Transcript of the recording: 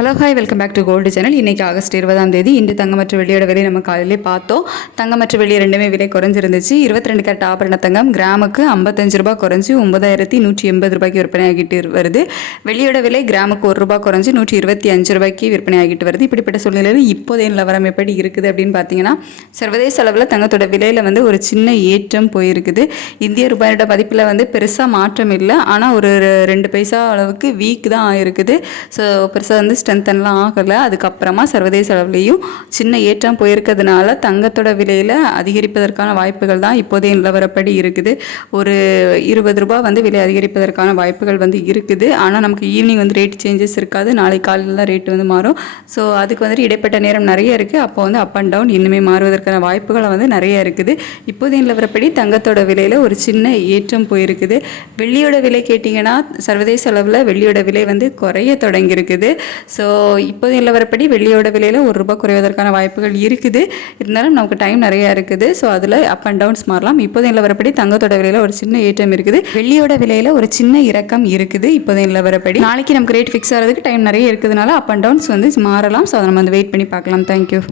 Hello hi welcome back to gold channel இன்றைக்கி August இருபதாம் தேதி. இன்று தங்கமற்ற வெள்ளியோட விலை நம்ம காலையிலே பார்த்தோம். தங்கமற்ற வெள்ளி ரெண்டுமே விலை குறைஞ்சிருந்துச்சு. இருபத்தி ரெண்டு கேரட் ஆபரண தங்கம் கிராமுக்கு ஐம்பத்தஞ்சு ரூபாய் குறைஞ்சி ஒன்பதாயிரத்தி நூற்றி எண்பது ரூபாய்க்கு விற்பனை ஆகிட்டு வருது. வெள்ளியோட விலை கிராமுக்கு ஒரு ரூபாய் குறைஞ்சி நூற்றி இருபத்தி அஞ்சு ரூபாய்க்கு விற்பனை ஆகிட்டு வருது. இப்படிப்பட்ட சூழ்நிலையில் இப்போதைய நிலவரம் எப்படி இருக்குது அப்படின்னு பார்த்தீங்கன்னா சர்வதேச அளவில் தங்கத்தோட விலையில் வந்து ஒரு சின்ன ஏற்றம் போயிருக்குது. இந்திய ரூபாயோட பதிப்பில் வந்து பெருசாக மாற்றம் இல்லை. ஆனால் ஒரு ரெண்டு பைசா அளவுக்கு வீக் தான் ஆயிருக்குது. ஸோ பெருசாக வந்து ஸ்ட்ரென்தன்லாம் ஆகலை. அதுக்கப்புறமா சர்வதேச அளவுலேயும் சின்ன ஏற்றம் போயிருக்கிறதுனால தங்கத்தோட விலையில் அதிகரிப்பதற்கான வாய்ப்புகள் தான் இப்போதைய நிலவரப்படி இருக்குது. ஒரு இருபது ரூபாய் வந்து விலை அதிகரிப்பதற்கான வாய்ப்புகள் வந்து இருக்குது. ஆனால் நமக்கு ஈவினிங் வந்து ரேட் சேஞ்சஸ் இருக்காது. நாளை காலையில் தான் ரேட் வந்து மாறும். ஸோ அதுக்கு வந்துட்டு இடைப்பட்ட நேரம் நிறைய இருக்குது அப்போ வந்து அப் அண்ட் டவுன் இன்னுமே மாறுவதற்கான வாய்ப்புகள் வந்து நிறைய இருக்குது. இப்போதைய நிலவரப்படி தங்கத்தோட விலையில் ஒரு சின்ன ஏற்றம் போயிருக்குது. வெள்ளியோட விலை கேட்டிங்கன்னா சர்வதேச அளவில் வெள்ளியோட விலை வந்து குறைய தொடங்கியிருக்குது. ஸோ இப்போது நிலவரப்படி வெள்ளியோட விலையில் ஒரு ரூபாய் குறைவதற்கான வாய்ப்புகள் இருக்குது. இருந்தாலும் நமக்கு டைம் நிறையா இருக்குது. ஸோ அதில் அப் அண்ட் டவுன்ஸ் மாறலாம். இப்போது நிலவரப்படி தங்கத்தோட விலையில் ஒரு சின்ன ஏற்றம் இருக்குது. வெள்ளியோட விலையில் ஒரு சின்ன இறக்கம் இருக்குது. இப்போது நிலவரப்படி நாளைக்கு நமக்கு ரேட் ஃபிக்ஸ் ஆகிறதுக்கு டைம் நிறைய இருக்கிறதுனால அப் அண்ட் டவுன்ஸ் வந்து மாறலாம். ஸோ அதை நம்ம வந்து வெயிட் பண்ணி பார்க்கலாம். தேங்க்யூ